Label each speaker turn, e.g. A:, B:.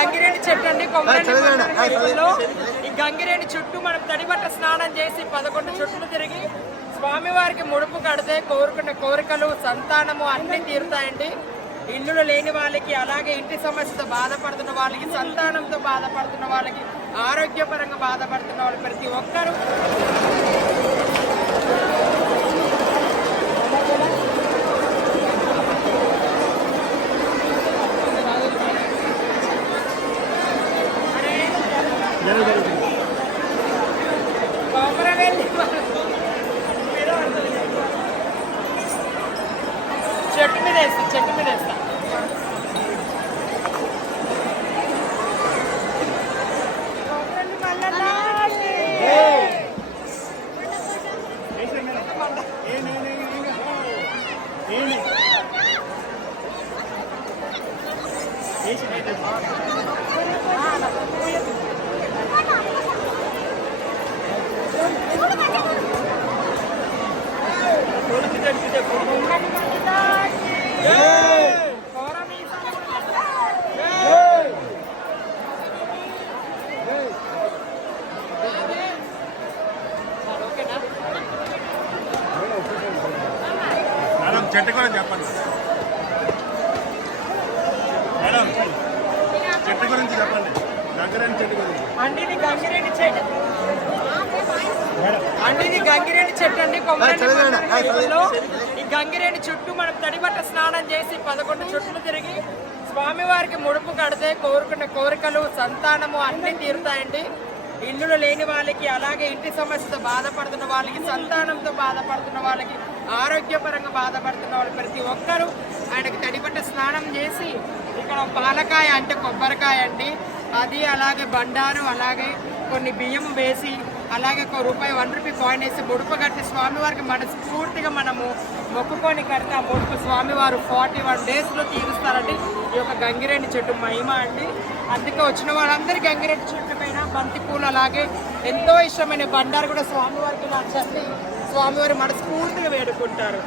A: గంగిరేణి చెట్టు అండి ఈ గంగిరేణి చుట్టూ మనం తడిబట్ట స్నానం చేసి పదకొండు చుట్లు తిరిగి స్వామివారికి ముడుపు కడితే కోరుకున్న కోరికలు సంతానము అన్ని తీరుతాయండి. ఇల్లులు లేని వాళ్ళకి అలాగే ఇంటి సమస్యతో బాధపడుతున్న వాళ్ళకి సంతానంతో బాధపడుతున్న వాళ్ళకి ఆరోగ్యపరంగా బాధపడుతున్న వాళ్ళు ప్రతి ఒక్కరూ చెట్టు మీద వేస్తా చెట్టు మీద వేస్తా కొమరవెల్లి మల్లన్నకి.
B: మేడం చెట్టు గురించి చెప్పండి. మేడం చెట్టు గురించి చెప్పండి. దగ్గరైన చెట్టు గురించి.
A: అండిని గంగిరేణి చెట్టు. అండిని గంగిరేణి చెట్టు అండి. ఈ గంగిరేణి చుట్టూ మనం తడిబట్ట స్నానం చేసి పదకొండు చుట్లు తిరిగి స్వామివారికి ముడుపు కడితే కోరుకున్న కోరికలు సంతానము అన్ని తీరుతాయండి. ఇల్లులు లేని వాళ్ళకి అలాగే ఇంటి సమస్యతో బాధపడుతున్న వాళ్ళకి సంతానంతో బాధపడుతున్న వాళ్ళకి ఆరోగ్యపరంగా బాధపడుతున్న వాళ్ళు ప్రతి ఒక్కరూ ఆయనకి తడిపట్ట స్నానం చేసి ఇక్కడ పాలకాయ అంటే కొబ్బరికాయ అండి. అది అలాగే బండారు అలాగే కొన్ని బియ్యం వేసి అలాగే ఒక రూపాయి వన్ రూపీ కాయిన్ వేసి బొడుపు కట్టి స్వామివారికి మనస్ఫూర్తిగా మనము మొక్కుకొని కడితే. ఆ ముడుపు స్వామివారు ఫార్టీ వన్ డేస్లో తీరుస్తారండి. ఈ యొక్క గంగిరేణి చెట్టు మహిమ అండి. అందుకే వచ్చిన వాళ్ళందరూ గంగిరెడ్డి చెట్టు పైన బంతి పూలు అలాగే ఎంతో ఇష్టమైన బండారు కూడా స్వామివారికి నచ్చండి స్వామివారి మనస్ఫూర్తిగా వేడుకుంటారు.